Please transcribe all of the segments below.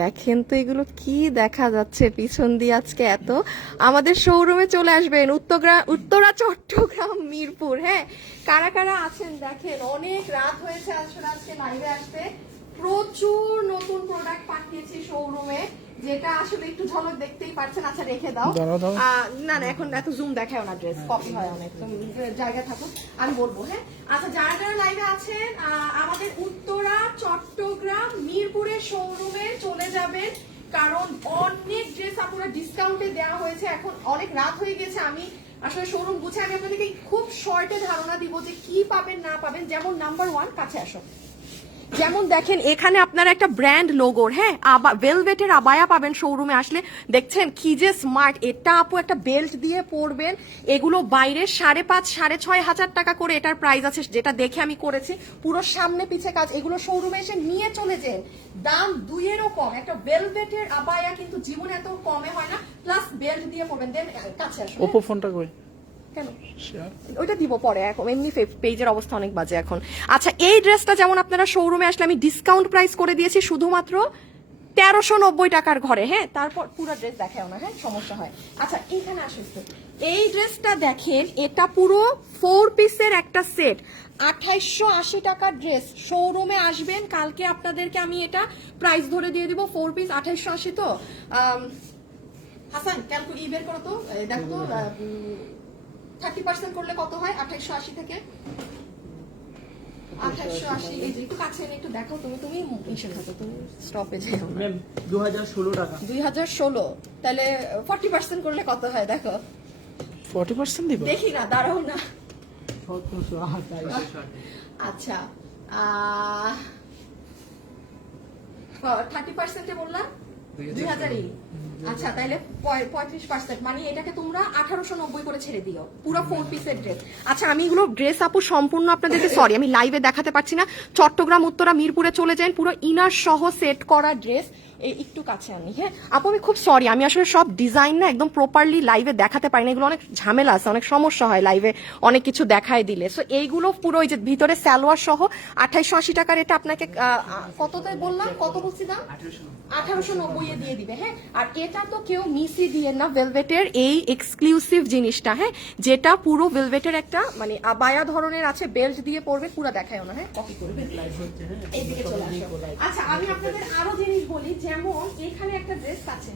দেখেন তো এগুলো কি দেখা যাচ্ছে পিছন দিয়ে আজকে এত। আমাদের শোরুমে চলে আসবেন উত্তরা চট্টগ্রাম মিরপুর। হ্যাঁ, কারা কারা আছেন দেখেন, অনেক রাত হয়েছে আসলে আজকে লাইভে আসতে। প্রচুর নতুন প্রোডাক্ট পাঠিয়েছি শোরুমে, যেটা আসলে একটু ঝলক দেখতেই পাচ্ছেন। আচ্ছা রেখে দাও, না না এখন এত জুম দেখাও না, ড্রেস কপি হয় অনেক, জায়গা থাকুক আমি বলবো। হ্যাঁ আচ্ছা, যারা যারা লাইভে আছেন আমাদের উত্তরা চট্টগ্রাম মিরপুরের শোরুমে চলে যাবেন, কারণ অনেক ড্রেস আপনারা ডিসকাউন্টে দেওয়া হয়েছে। এখন অনেক রাত হয়ে গেছে, আমি আসলে শোরুম বুঝে আমি আপনাদেরকে খুব শর্টে ধারণা দিব যে কি পাবেন না পাবেন। যেমন নাম্বার 1, কাছে আসো, যেমন দেখেন এখানে আপনারা একটা ব্র্যান্ড লোগোর, হ্যাঁ, ভেলভেটের আবায়া পাবেন শোরুমে আসলে। দেখছেন কি যে স্মার্ট, এটা আপু একটা বেল্ট দিয়ে পরবেন। এগুলো বাইরে 5,500 6,500 টাকা করে এটার প্রাইস আছে, যেটা দেখে আমি করেছি। পুরো সামনে পিছে কাজ, এগুলো শোরুমে এসে নিয়ে চলে যান, দাম 2-এরও কম। একটা ভেলভেটের আবায়া কিন্তু জীবনে এত কমে হয় না, প্লাস বেল্ট দিয়ে পরবেন। দেন কাছে আসুন। ওপো ফোনটা কই? কেন ওইটা দিব পরে, এখন এমনি পেজের অবস্থা অনেক বাজে এখন। আচ্ছা, এই ড্রেসটা যেমন আপনারা শোরুমে আসলে আমি ডিসকাউন্ট প্রাইস করে দিয়েছি শুধুমাত্র 1390 টাকার ঘরে। হ্যাঁ, তারপর পুরো ড্রেস দেখাও না, হ্যাঁ সমস্যা হয়। আচ্ছা এখানে আসুন, এই ড্রেসটা দেখেন, এটা পুরো 4 পিসের একটা সেট, 2880 টাকার ড্রেস। শোরুমে আসবেন কালকে, আপনাদেরকে আমি এটা প্রাইস ধরে দিয়ে দিব। 4 পিস 2880। তো হাসান ক্যালকুলেট বের করো তো, দেখো তো 30% করলে কত হয় 2880 থেকে 2880। এই যে একটু কাছে এনে একটু দেখো, তুমি ইনশাল থাকো, তুমি স্টপে যাও ম্যাম 2016 টাকা। 2016, তাহলে 40% করলে কত হয় দেখো। 40% দিব? দেখি না, দাঁড়াও না। 1728। আচ্ছা 30% এ বললাম 2000-ই। আচ্ছা তাহলে 35%, মানে এটাকে তোমরা 1890 করে ছেড়ে দিও, পুরো 4 পিসের ড্রেস। আচ্ছা আমি এগুলো ড্রেস আপু সম্পূর্ণ আপনাদেরকে, সরি আমি লাইভে দেখাতে পারছি না। চট্টগ্রাম উত্তরা মিরপুরে চলে যান, পুরো ইনার সহ সেট করা ড্রেস। একটু কাছে আনি। হ্যাঁ আপু আমি খুব সরি, আমি আসলে সব ডিজাইন না একদম প্রপারলি লাইভে দেখাতে পারি না, এগুলো অনেক ঝামেলা আছে, অনেক সমস্যা হয় লাইভে অনেক কিছু দেখায় দিলে। সো এইগুলো পুরো ওই যে ভিতরে সালোয়ার সহ 2880 টাকার। এটা আপনাকে কততে বললাম, কত বলছি দাম? 1890 এ দিয়ে দিবে। হ্যাঁ, আর এটা তো কেউ মিসই দিয়ে না, ভেলভেটের এই এক্সক্লুসিভ জিনিসটা, হ্যাঁ, যেটা পুরো ভেলভেটের একটা মানে আবায়া ধরনের আছে, বেল্ট দিয়ে পরবে, পুরো দেখায় না। হ্যাঁ কপি করবে। এইদিকে চলে আসো। আচ্ছা আমি আপনাদের আরো জিনিস বলি, যেমন এখানে একটা ড্রেস আছে,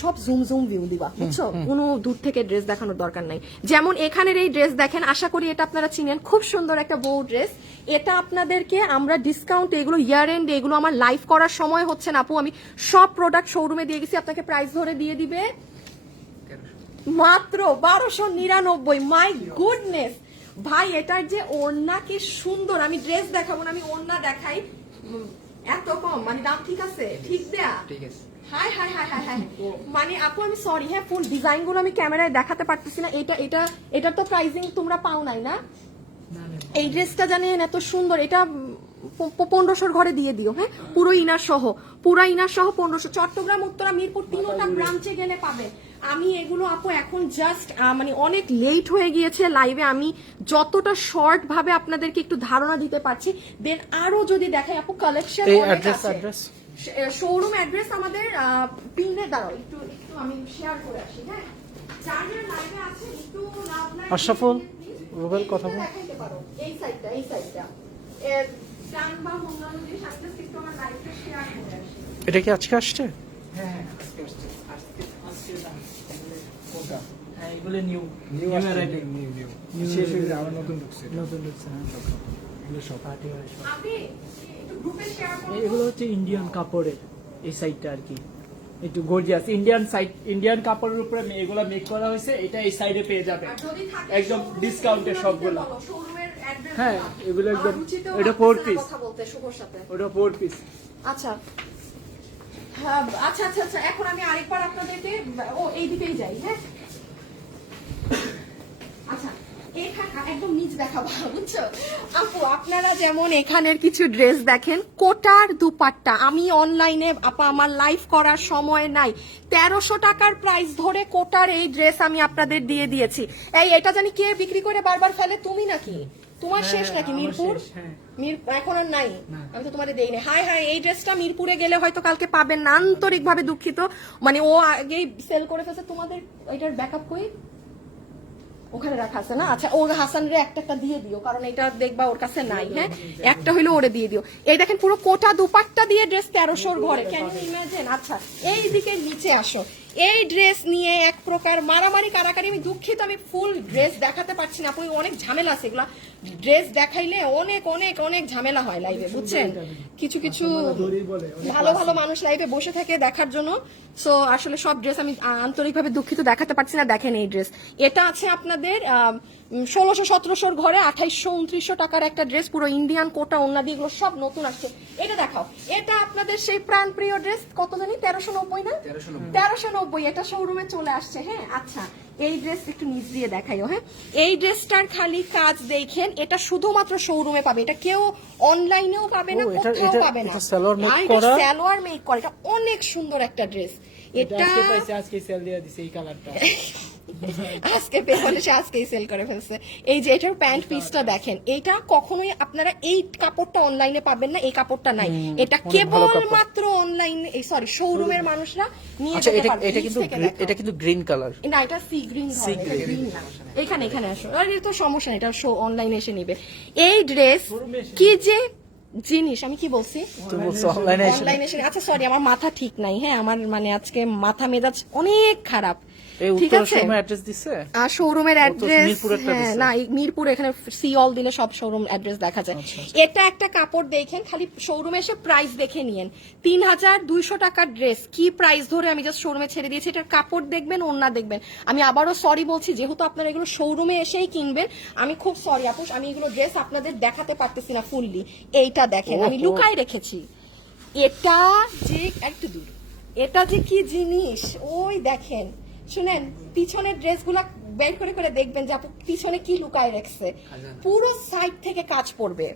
সব জুম জুম ভিউ দিবা, বুঝছো, কোনো দূর থেকে ড্রেস দেখানোর দরকার নাই। যেমন এখানের এই ড্রেস দেখেন, আশা করি এটা আপনারা চিনেন, খুব সুন্দর একটা বউ ড্রেস। এটা আপনাদেরকে আমরা ডিসকাউন্ট, এগুলো ইয়ার এন্ড, এগুলো আমার লাইভ করার সময় হচ্ছে না আপু, আমি সব প্রোডাক্ট শোরুমে দিয়ে গেছি, আপনাকে প্রাইস ধরে দিয়ে দিবে মাত্র 1299। মাই গুডনেস ভাই, এটার যে ওড়না কি সুন্দর, আমি ড্রেস দেখাবো না, আমি ওড়না দেখাই। এত কম মানে দাম ঠিক আছে, ঠিক দেয়া, ঠিক আছে। High high high high high, মানে আপু আমি সরি, হ্যাঁ ফুল ডিজাইন গুলো আমি ক্যামেরায় দেখাতে পারতেছি না। এটার তো প্রাইসিং তোমরা পাও নাই না? এই ড্রেসটা জানেন এত সুন্দর, এটা 1500 ঘরে দিয়ে দিও। হ্যাঁ পুরো ইনার সহ, 1500। চট্টগ্রাম উত্তরা মিরপুর 3টা ব্রাঞ্চে গেলে পাবে। আমি এগুলো আপু এখন জাস্ট মানে অনেক লেট হয়ে গিয়েছে লাইভে, আমি যতটা শর্ট ভাবে আপনাদেরকে একটু ধারণা দিতে পারছি। দেন আরো যদি দেখাই আপু, কালেকশন অনেক আছে। শোরুম অ্যাড্রেস আমাদের পিনে, দাঁড়াও একটু আমি শেয়ার করে আসি। হ্যাঁ যার যার লাইভে আছে একটু আশরাফুল রুবেল কথা বল, দেখাইতে পারো এই সাইডটা, এই সাইডটা গান বা অন্যান্য জিনিস আসলে একটু আমার লাইভে শেয়ার করে আসি। এটা কি আজকে আসছে? হ্যাঁ আজকে আসছে, আজকে দাম কোনটা? হ্যাঁ এগুলো নিউ ভ্যারাইটি, নিউ শেষ হয়ে যাবে, নতুন ঢুকছে। হ্যাঁ এগুলো সব পার্টি হয় সব। আপনি একটু গ্রুপে শেয়ার করুন। এগুলো হচ্ছে ইন্ডিয়ান কাপড়ের এই সাইডটা আর কি, একটু গর্জিয়াস ইন্ডিয়ান সাইড, ইন্ডিয়ান কাপড়ের উপরে এগুলো মেক করা হয়েছে। এটা এই সাইডে পেয়ে যাবে আর যদি থাকে একদম ডিসকাউন্টে সবগুলো। শোরুমের অ্যাড্রেস, হ্যাঁ এগুলো একদম, এটা এটা 4 পিস, কথা বলতে শুভর সাথে। ওটা 4 পিস। আচ্ছা হ্যাঁ, আচ্ছা আচ্ছা আচ্ছা, এখন আমি আরেকবার আপনাদেরকে এই দিকেই যাই। হ্যাঁ আচ্ছা এখানে একদম নিচ দেখাবো, বুঝছো আপু। আপনারা যেমন এখানের কিছু ড্রেস দেখেন, কোটার দুপাট্টা, আমি অনলাইনে আপা আমার লাইভ করার সময় নাই, 1300 টাকার প্রাইস ধরে কোটার এই ড্রেস আমি আপনাদের দিয়ে দিয়েছি। এটা জানি কে বিক্রি করে বারবার ফেলে, তুমি নাকি? তোমার হ্যাঁ, শেষ নাকি আমার মিরপুর? শেষ, হ্যাঁ। এখন আর নাই? না। আমি তো তোমাদের দেই না। হাই হাই, এই ড্রেসটা মিরপুরে গেলে হয়তো কালকে পাবেন না, আন্তরিক ভাবে দুঃখিত। মানে ও আগেই সেল করে ফেলছে। তোমাদের এটার ব্যাকআপ কই? ওখানে রাখা আছে না? আচ্ছা, ও হাসানরে একটা দিয়ে দিও, কারণ এটা দেখবা ওর কাছে নাই। হ্যাঁ, একটা হইলো ওরে দিয়ে দিও। এই দেখেন পুরো কোটা দুপাট্টা দিয়ে ড্রেস 1300 ঘরে, ক্যান ইউ ইমাজিন? আচ্ছা, এই দিকে নিচে আসো। এই ড্রেস নিয়ে এক প্রকার মারামারি কারাকারি। আমি দুঃখিত, আমি ফুল ড্রেস দেখাতে পারছি না, আপনি অনেক ঝামেলা আছে এগুলা। ড্রেস দেখাইলে অনেক অনেক অনেক ঝামেলা হয় লাইভে, বুঝছেন? কিছু কিছু ভালো ভালো মানুষ লাইভে বসে থাকে দেখার জন্য। সো আসলে সব ড্রেস আমি আন্তরিকভাবে দুঃখিত দেখাতে পারছি না। দেখেন এই ড্রেস, এটা আছে আপনাদের 1600-1700 ঘরে, 2800-2900 টাকার একটা ড্রেস, পুরো ইন্ডিয়ান কোটা ওন্না দিয়ে, এগুলো সব নতুন আসছে। এটা দেখাও, এটা আপনাদের সেই প্রাণপ্রিয় ড্রেস, কত জানি 1390 না? 1390, এটা শোরুমে চলে আসছে। হ্যাঁ, আচ্ছা, এই ড্রেস একটু নিচ দিয়ে দেখাইও। হ্যাঁ, এই ড্রেসটার খালি কাজ দেখেন, এটা শুধুমাত্র শোরুমে পাবে, এটা কেউ অনলাইনেও পাবে না, কোথাও পাবে না। সালোয়ার মেক করা, এটা অনেক সুন্দর একটা ড্রেস। এটা আজকে পাইছে, আজকে সেল দিয়ে দিছে এই কালারটা। আজকে পেছনে সে আজকেই সেল করে ফেলছে। এই যে এটার প্যান্ট পিসটা দেখেন, এটা কখনোই আপনারা এই কাপড়টা অনলাইনে পাবেন না, এই কাপড়টা নাই। এটা কেবল মাত্র অনলাইনে, সরি শোরুমের মানুষরা নিয়ে যেতে পারবে। এটা কিন্তু গ্রিন কালার না, এটা সি গ্রিন ধরনের, গ্রিন না। এখানে আসো, আর এটা তো সমস্যা নেই, এটা শো অনলাইনে এসে নিবে। এই ড্রেস কি যে জিনিস, আমি কি বলছি? অনলাইনে এসে, আচ্ছা সরি, আমার মাথা ঠিক নাই। হ্যাঁ, আমার মানে আজকে মাথা মেজাজ অনেক খারাপ। ঠিক আছে, আর শোরুমের অ্যাড্রেস, হ্যাঁ না, মিরপুর, এখানে সি অল দিলে সব শোরুম অ্যাড্রেস দেখা যায়। এটা একটা কাপড় দেখেন, খালি শোরুমে এসে প্রাইস দেখে নিয়েন। 3200 টাকার ড্রেস, কি প্রাইস ধরে আমি জাস্ট শোরুমে ছেড়ে দিয়েছি। এটার কাপড় দেখবেন, ওন্না দেখবেন। আমি আবারও সরি বলছি, যেহেতু আপনারা এগুলো শোরুমে এসেই কিনবেন, আমি খুব সরি আপুস, আমি এগুলো ড্রেস আপনাদের দেখাতে পারতেছি না ফুললি। এইটা দেখেন, আমি লুকাই রেখেছি। এটা যে একটু দূর, এটা যে কি জিনিস, ওই দেখেন, শুনেন, পিছনের ড্রেসগুলা বের করে করে দেখবেন যে আপু পিছনে কি লুকায় রাখছে। পুরো সাইড থেকে কাজ পড়বে,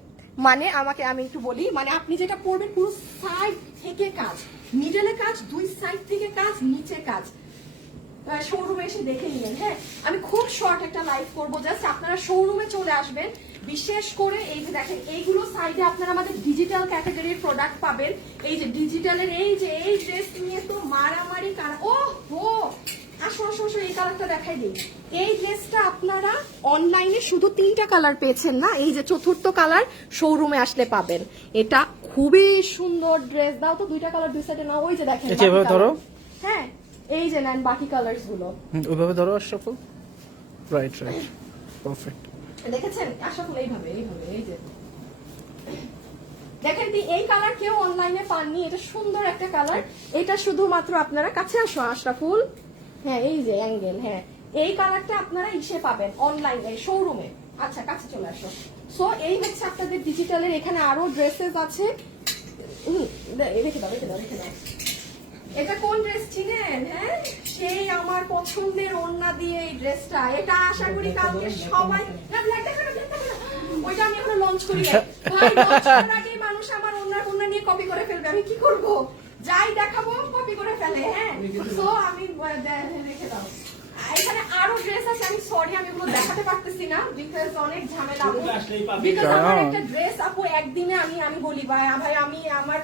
মানে আমি একটু বলি, মানে আপনি যেটা পড়বেন পুরো সাইড থেকে কাজ, মিডলে কাজ, দুই সাইড থেকে কাজ, নিচে কাজ। শোরুমে এসে দেখে নিলেন। হ্যাঁ, আমি খুব শর্ট একটা লাইভ করবো, জাস্ট আপনারা শোরুমে চলে আসবেন। বিশেষ করে এই যে দেখেন, এইগুলো সাইডে আপনারা আমাদের ডিজিটাল ক্যাটাগরির প্রোডাক্ট পাবেন। এই যে ডিজিটালের এই যে এই ড্রেস নিয়ে তো মারামারি কারা, ও হো, আসো আসো আসো, এই কালারটা দেখাই দিই। এই ড্রেসটা আপনারা অনলাইনে শুধু 3টা কালার পেয়েছেন না, এই যে 4র্থ কালার শোরুমে আসলে পাবেন। এটা খুবই সুন্দর ড্রেস। দাও তো 2টা কালার দুই সাইডে নাও। ওই যে দেখেন, হ্যাঁ এই যে নেন বাকি কালার্স গুলো, ওইভাবে ধরো আশরাফুল। Right, perfect. দেখেছেন আশরাফুল? এইভাবে এই যে দেখেন, এই কালার কেউ অনলাইনে পাননি, এটা সুন্দর একটা কালার। এটা শুধুমাত্র আপনারা কাছে আসো আশরাফুল, হ্যাঁ এই যে অ্যাঙ্গেল, হ্যাঁ এই কালারটা আপনারা ইসে পাবেন অনলাইনে শোরুমে। আচ্ছা, কাছে চলে আসো। সো এই হচ্ছে আপনাদের ডিজিটালের, এখানে আরো ড্রেসেস আছে। রেখে দাও। এটা কোন ড্রেস চিনেন? হ্যাঁ, সেই আমার পছন্দের ওড়না দিয়ে এই ড্রেসটা। এটা আশা করি কালকে সবাই, ওইটা আমি এখনো লঞ্চ করি নাই ভাই, লঞ্চ করার আগেই মানুষ আমার ওড়না নিয়ে কপি করে ফেলবে, আমি কি করব? যাই দেখাবো কপি করে ফেলে। হ্যাঁ, তো আমি রেখে দাও। এখানে আরো ড্রেস আছে, আমি সরি আমি এগুলো দেখাতে পারতেছি না, বিকজ অনেক ঝামেলা। বিকজ আমার একটা ড্রেস আপু একদিনে আমি বলি ভাই আমি আমার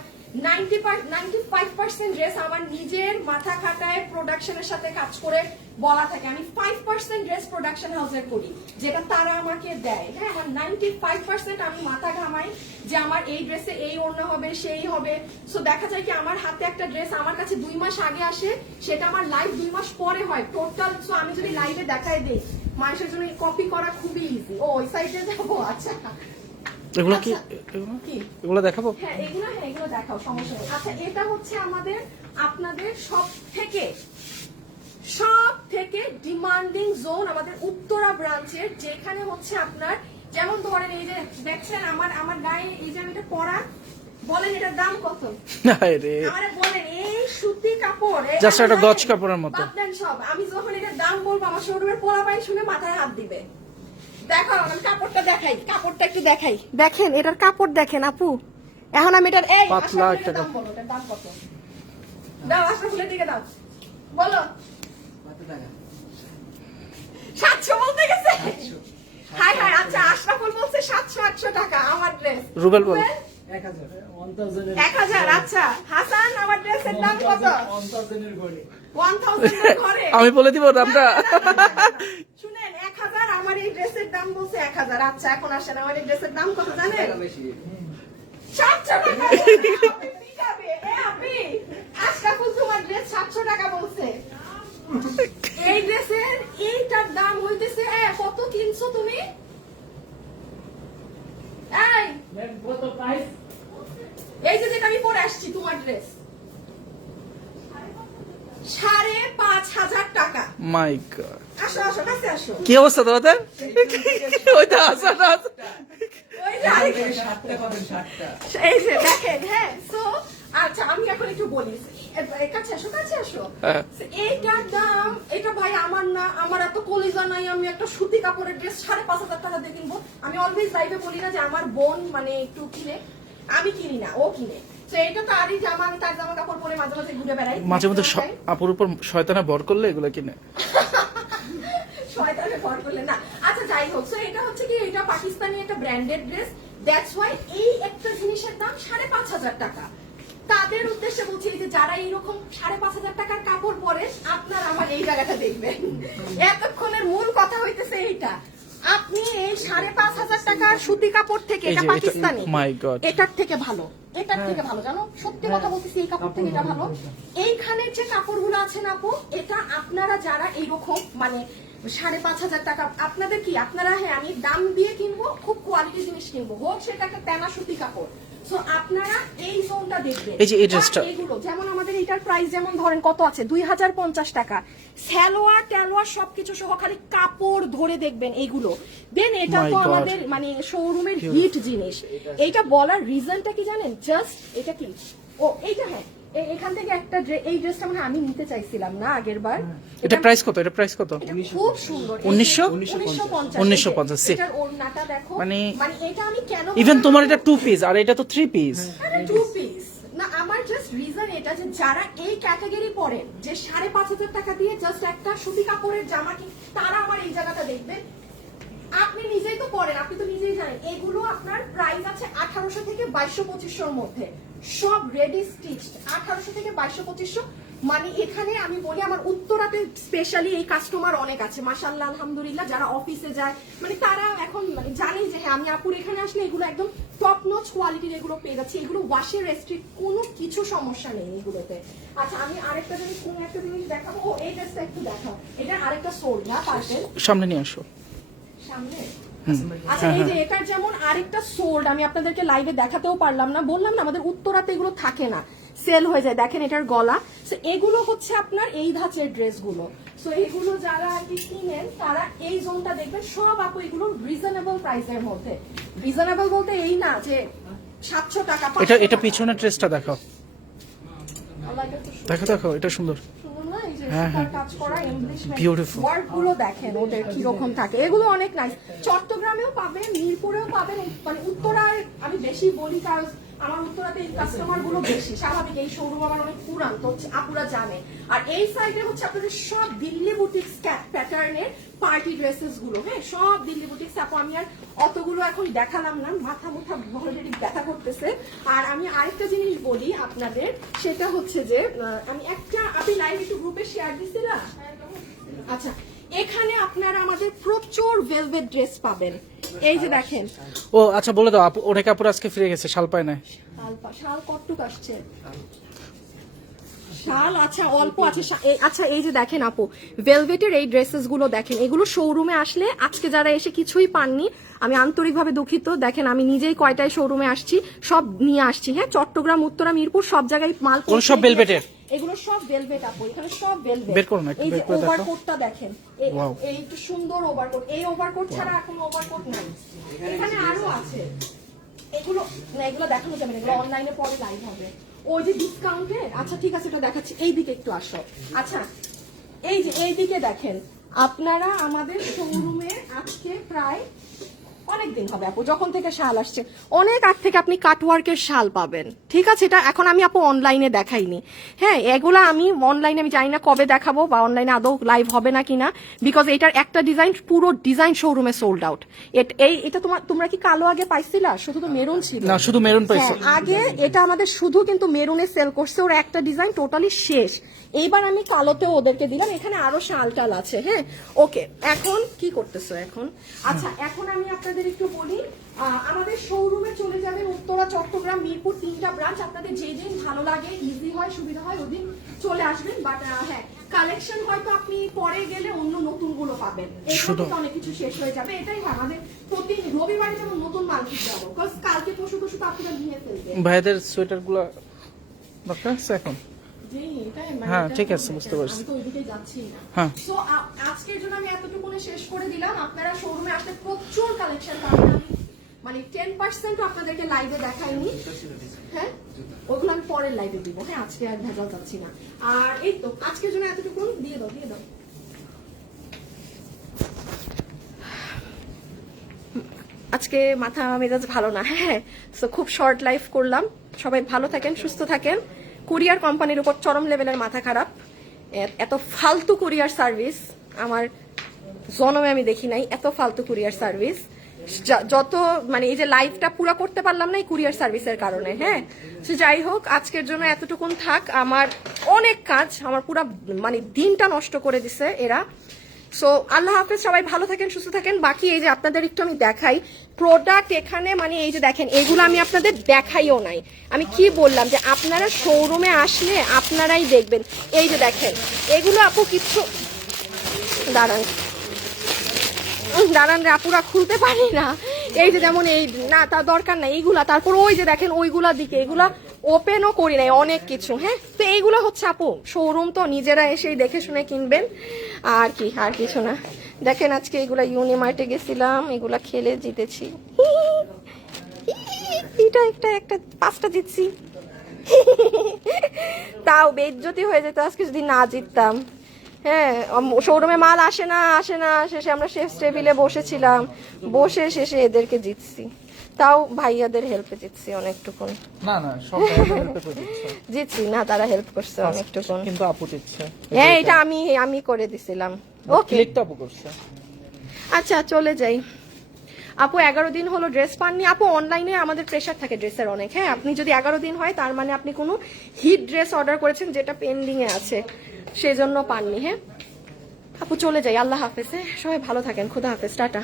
95% ড্রেস আমার নিজের মাথা খাটায় প্রোডাকশনের সাথে কাজ করে বলা থাকে। আমি 5% ড্রেস প্রোডাকশন হাউসের করি, যেটা তারা আমাকে দেয়। হ্যাঁ, আমার 95% আমি মাথা ঘামাই যে আমার এই ড্রেসে এই ওড়না হবে, সেই হবে। সো দেখা যায় কি আমার হাতে একটা ড্রেস আমার কাছে 2 মাস আগে আসে, সেটা আমার লাইভ 2 মাস পরে হয় টোটাল। সো আমি যদি লাইভে দেখাই দিই, মানুষের জন্য কপি করা খুবই ইজি। ও ওই সাইডে যাবো? আচ্ছা, এগুলো কি এগুলো দেখাবো? হ্যাঁ এগুলো দেখাও, সমস্যা নেই। আচ্ছা, এটা হচ্ছে আপনাদের সব থেকে ডিমান্ডিং জোন, আমাদের উত্তরা ব্রাঞ্চের, যেখানে হচ্ছে আপনার যেমন ধরেন এই যে দেখছেন আমার গায়ে এই যে আমি এটা পরা, বলেন এটার দাম কত? আমারে বলেন, এই সুতি কাপড়, জাস্ট একটা গজ কাপড়ের মতো বাপদান সব। আমি যখন এটার দাম বলবো, আমার শোরুমের পোলাপাই শুনে মাথায় হাত দিবে। দেখো আমি কাপড়টা একটু দেখাই। দেখেন এটার কাপড় দেখেন আপু। এখন আমি এটার এই পাতলা একটা দাম বলো, এটার দাম কত? দাও আশরাফুলের দিকে দাও, বলো। 700 বলতে গেছে? হাই হাই আচ্ছা আশরাফুল বলছে 700-800 টাকা আমার ড্রেস। রুবেল বল। 1000 1000 আচ্ছা হাসান আমার ড্রেসের দাম কত? 1000 এর ঘরে 1000 এর ঘরে। আমি বলে দিব দামটা। শুনেন 1000 আমার এই ড্রেসের দাম বলছে 1000। আচ্ছা এখন আসেন আমার এই ড্রেসের দাম কত জানেন? 700 টাকা। আপনি পিটাবে আপনি আশরাফুল তোমার ড্রেস 700 টাকা বলছে। এই ড্রেসের এইটার দাম হইতেছে কত কিনছো তুমি? এই কত প্রাইস? এই যে যেটা আমি পরে আসছি তোমার ড্রেস 5,500 টাকা। মাই গড, আসো আসো কাছে আসো। কি অবস্থা তোমাদের? ওইটা আসা না। ওই যে আরেকটা। 7টা পাবেন 7টা। এই যে দেখেন হ্যাঁ সো আচ্ছা আমি এখন একটু বলি কাছে আসো কাছে আসো। হ্যাঁ। So, এইটার দাম এটা ভাই আমার না, আমার এত কলিজা নাই আমি একটা সুতি কাপড়ের ড্রেস 5,500 টাকা দিয়ে কিনবো। আমি অলওয়েজ লাইভে বলি না যে আমার বোন মানে একটু কিনে, আমি কিনি না ও কিনে। তো এটা তারই জামা, আমি তার জামা কাপড় পরে মাঝে মাঝে ঘুরে বেড়াই। মাঝে মধ্যে আপুর উপর শয়তানে ভর করলে এগুলো কিনে। শয়তানে ভর করলে না। আচ্ছা যাই হোক, সো এটা হচ্ছে কি এটা পাকিস্তানি একটা ব্র্যান্ডেড ড্রেস, দ্যাটস ওয়াই এই একটা জিনিসের দাম 5,500 টাকা। তাদের উদ্দেশ্যে বলছি যে যারা এইরকম 5,500 টাকার কাপড় পরে আপনার আমার এই জায়গাটা দেখবেন। এতক্ষণের মূল কথা হইতেছে এইটা, আপনি এই 5,500 টাকার সুতি কাপড় থেকে, এই এটা যে এটা, পাকিস্তানি, my God। এটার থেকে ভালো, এটার থেকে ভালো জানো, সত্যি কথা বলতেছি এই কাপড় থেকে এটা ভালো। এইখানের যে কাপড়গুলো আছে না আপু, এটা আপনারা যারা এইরকম মানে 5,500 টাকা আপনাদের কি আপনারা, হ্যাঁ আমি দাম দিয়ে কিনবো, খুব কোয়ালিটি জিনিস কিনবো, হোক সেটা একটা তেনা সুতি কাপড়। সো আপনারা এই জোনটা দেখবেন। এই যে এই ড্রেসটা, এগুলো যেমন আমাদের এটার প্রাইস যেমন ধরেন কত আছে 2,050 টাকা, সালোয়ার টালোয়ার সবকিছু সহ খালি কাপড় ধরে দেখবেন এইগুলো। দেন এটা My তো God। আমাদের মানে শোরুমের হিট জিনিস। এইটা বলার রিজনটা কি জানেন? জাস্ট এটা কি ও এইটা হ্যাঁ এখান থেকে একটা এই ড্রেসটা মানে আমি নিতে চাইছিলাম না আগের বার। এটা প্রাইস কত? এটা প্রাইস কত? এটা খুব সুন্দর। 1950 1950 এটার ওড়নাটা দেখো, মানে মানে এটা আমি কেন ইভেন তোমার এটা 2 পিস আর এটা তো 3 পিস। আরে 2 পিস না, আমার জাস্ট রিজন এটা যে যারা এই ক্যাটাগরি পড়েন যে 5,500 টাকা দিয়ে জাস্ট একটা সুতি কাপড়ের জামা কি, তারা আমার এই জায়গাটা দেখবেন। আপনি নিজেই তো পড়েন, আপনি তো নিজেই জানেন এগুলো আপনার প্রাইস আছে 1800 থেকে 2200-2500 মধ্যে, সব রেডি স্টিচড 1800 থেকে 2200-2500। মানে এখানে আমি বলি আমার উত্তরাতে স্পেশালি এই কাস্টমার অনেক আছে মাশাআল্লাহ আলহামদুলিল্লাহ, যারা অফিসে যায় মানে তারা এখন মানে জানি যে হ্যাঁ আমি আপুর এখানে আসলে এগুলো একদম টপ নচ কোয়ালিটির এগুলো পেয়ে যাচ্ছি, এগুলো ওয়াশে রেস্ট্রিক্ট কোনো কিছু সমস্যা নেই এগুলোতে। আচ্ছা আমি আরেকটা জিনিস কোন একটা জিনিস দেখাবো, ও এই ড্রেসটা একটু দেখাও, এটা আরেকটা সোল না পার্সেল সামনে নিয়ে আসো। সামনে। আচ্ছা এই যে এটার যেমন আরেকটা সোল্ড আমি আপনাদেরকে লাইভে দেখাতেও পারলাম না, বললাম না আমাদের উত্তরাতে এগুলো থাকে না, সেল হয়ে যায়। দেখেন এটার গলা, সো এগুলো হচ্ছে আপনার এই ধাঁচের ড্রেসগুলো। সো এগুলো যারা আর কি কিনেন তারা এই জোনটা দেখবেন, সব আপু এগুলো রিজনেবল প্রাইসের মধ্যে। রিজনেবল বলতে এই না যে 700 টাকা। এটা এটা পিছনের ড্রেসটা দেখাও, দেখো দেখো এটা সুন্দর। হ্যাঁ, হ্যাঁ। Beautiful। ওয়ার্কগুলো দেখেন ওদের কিরকম থাকে, এগুলো অনেক নাইস। চট্টগ্রামেও পাবেন, মিরপুরেও পাবেন, মানে উত্তরায় আমি বেশি বলি কারণ আমার উত্তরাতে এই কাস্টমার গুলো বেশি, স্বাভাবিক এই শোরুম আমার অনেক পুরান তো আপুরা জানে। আর এই সাইডে হচ্ছে আপনাদের সব দিল্লি বুটিক্স প্যাটার্নের পার্টি ড্রেসেস গুলো, হ্যাঁ সব দিল্লি বুটিক্স। আপু আমি আর অতগুলো এখন দেখালাম না, মাথা মুথা অলরেডি ব্যথা করতেছে। আর আমি আরেকটা জিনিস বলি আপনাদের, সেটা হচ্ছে যে আমি একটা আপনি লাইভ একটু গ্রুপে শেয়ার দিচ্ছি না, আচ্ছা এখানে আপনারা আমাদের প্রচুর ভেলভেট ড্রেস পাবেন। এই যে দেখেন, ও আচ্ছা বলে দাও আপু, অনেক আপুর আজকে ফিরে গেছে, শাল পায় না। শাল কতটুক আসছে? শাল আচ্ছা অল্প আছে। আচ্ছা এই যে দেখেন আপু ভেলভেটের এই ড্রেসেস গুলো দেখেন, এগুলো শোরুমে আসলে আজকে যারা এসে কিছুই পাননি আমি আন্তরিকভাবে দুঃখিত। দেখেন আমি নিজেই কয়টায় শোরুমে আসছি, সব নিয়ে আসছি, হ্যাঁ চট্টগ্রাম, উত্তরা, মিরপুর সব জায়গায় মাল। সব ভেলভেটের, এগুলো সব ভেলভেট আপু, এখানে সব ভেলভেট। বের করুন একটু, এই যে বের করে দেখাও। ওভারকোটটা দেখেন, এই একটু সুন্দর ওভারকোট, এই ওভারকোট ছাড়া এখন ওভারকোট নাই। এখানে আরো আছে, এগুলো না এগুলো দেখানো যাবে না, এগুলো অনলাইনে পরে লাইভ হবে। ওই যে ডিসকাউন্টে, আচ্ছা ঠিক আছে এটা দেখাচ্ছি, এই দিকে একটু আসো। আচ্ছা এই যে এই দিকে দেখেন, আপনারা আমাদের শোরুমে আজকে প্রায় অনেক দিন হবে আপু, যখন থেকে শাল আসছে অনেক আগ থেকে আপনি কাটওয়ার্কের শাল পাবেন। ঠিক আছে, এটা এখন আমি আপু অনলাইনে দেখাইনি। হ্যাঁ, এগুলা আমি অনলাইনে আমি জানি না কবে দেখাবো বা অনলাইনে আদৌ লাইভ হবে না কিনা, বিকজ এটার একটা ডিজাইন পুরো ডিজাইন শোরুমে সোল্ড আউট। এটা তোমরা কি কালো আগে পাইছিলা? শুধু তো মেরুন ছিল না, শুধু মেরুন পাইছে। হ্যাঁ, আগে এটা আমাদের শুধু কিন্তু মেরুনে সেল করছে, ওর একটা ডিজাইন টোটালি শেষ। এইবার আমি কালোতেও ওদেরকে দিলাম, এখানে আরো শাল টাল আছে। হ্যাঁ, ওকে, এখন কি করতেছো এখন? আচ্ছা, এখন আমি আপনাদের একটু বলি, আমাদের শোরুমে চলে যাবেন উত্তরা, চট্টগ্রাম, মিরপুর, 3টা ব্রাঞ্চ। আপনাদের যে দিন ভালো লাগে, ইজি হয়, সুবিধা হয়, ওদিন চলে আসবেন। বাট হ্যাঁ, কালেকশন হয়তো আপনি পরে গেলে অন্য নতুন গুলো পাবেন, এখানে তো অনেক কিছু শেষ হয়ে যাবে। এটাই হয় আমাদের প্রতি রবিবারে যেমন নতুন মাল কিনতে হবে, বিকজ কালকে পরশু তো আপনারা নিয়ে ফেলবেন। ভাইদের সোয়েটার গুলো দরকার আছে এখন? হ্যাঁ, ঠিক আছে, বুঝতে পারছি। আমি তো ওইদিকে যাচ্ছি না। হ্যাঁ। সো আজকের জন্য আমি এতটুকু শেষ করে দিলাম। আপনারা শোরুমে আসলে প্রচুর কালেকশন পাবেন। আমি মানে 10% আপনাদেরকে লাইভে দেখাইনি। হ্যাঁ, ওগুলো আমি পরের লাইভে দিব। হ্যাঁ, আজকে আর ভেজাল যাচ্ছি না। আর এই তো আজকের জন্য এতটুকু, দিয়ে দাও। আজকে মাথা মেজাজ ভালো না। হ্যাঁ, সো খুব শর্ট লাইফ করলাম। সবাই ভালো থাকেন, সুস্থ থাকেন। কুরিয়ার কোম্পানির উপর চরম লেভেলের মাথা খারাপ। এত ফালতু কুরিয়ার সার্ভিস আমার জন্মে আমি দেখি নাই, এত ফালতু কুরিয়ার সার্ভিস। যত মানে এই যে লাইফটা পুরো করতে পারলাম না এই কুরিয়ার সার্ভিসের কারণে। হ্যাঁ, তো যাই হোক, আজকের জন্য এতটুকুন থাক। আমার অনেক কাজ, আমার পুরো মানে দিনটা নষ্ট করে দিছে এরা। সো আল্লাহ হাফেজ, সবাই ভালো থাকেন, সুস্থ থাকেন। বাকি এই যে আপনাদের একটু আমি দেখাই প্রোডাক্ট এখানে, মানে এই যে দেখেন, এগুলো আমি আপনাদের দেখাইও নাই। আমি কি বললাম যে আপনারা শোরুমে আসলে আপনারাই দেখবেন। এই যে দেখেন, এগুলো আপু কিচ্ছু, দাঁড়ান রে আপুরা, খুলতে পারি না। এই যে যেমন এই না, তার দরকার নাই এইগুলা। তারপর ওই যে দেখেন ওইগুলা দিকে, এগুলা ওপেনও করি নাই, অনেক কিছু। হ্যাঁ, তো এইগুলো হচ্ছে আপু শোরুম, তো নিজেরা এসেই দেখে শুনে কিনবেন। আর কি, আর কিছু না। দেখেন আজকে এগুলা ইউনিমার্টে গেছিলাম, এগুলা খেলে জিতেছি। একটা 5টা জিতছি। তাও বেজ্জতি হয়ে যেত আজকে যদি না জিততাম। হ্যাঁ, শোরুমে মাল আসে না, শেষে আমরা শেফ টেবিলে বসেছিলাম, বসে শেষে এদেরকে জিতছি। তাও ভাইয়াদের হেল্পে জিতছি অনেকটুকুন। না সব ভাইয়াদের হেল্পে করে দিচ্ছে। জিতছি না, তারা হেল্প করছে অনেকটুকুন। কিন্তু আপু দিচ্ছে। হ্যাঁ, এটা আমি করে দিছিলাম। ওকে, ক্লিক তো আপু করছে। আচ্ছা চলে যাই। আপু 11 দিন হলো ড্রেস পাননি। আপু অনলাইনে আমাদের প্রেশার থাকে ড্রেসের অনেক। হ্যাঁ, আপনি যদি 11 দিন হয় তার মানে আপনি কোনো হিট ড্রেস অর্ডার করেছেন যেটা পেন্ডিং এ আছে, সেজন্য পাননি। হ্যাঁ আপু, চলে যাই। আল্লাহ হাফেজ। সবাই ভালো থাকেন, খুদা হাফেজ, টাটা।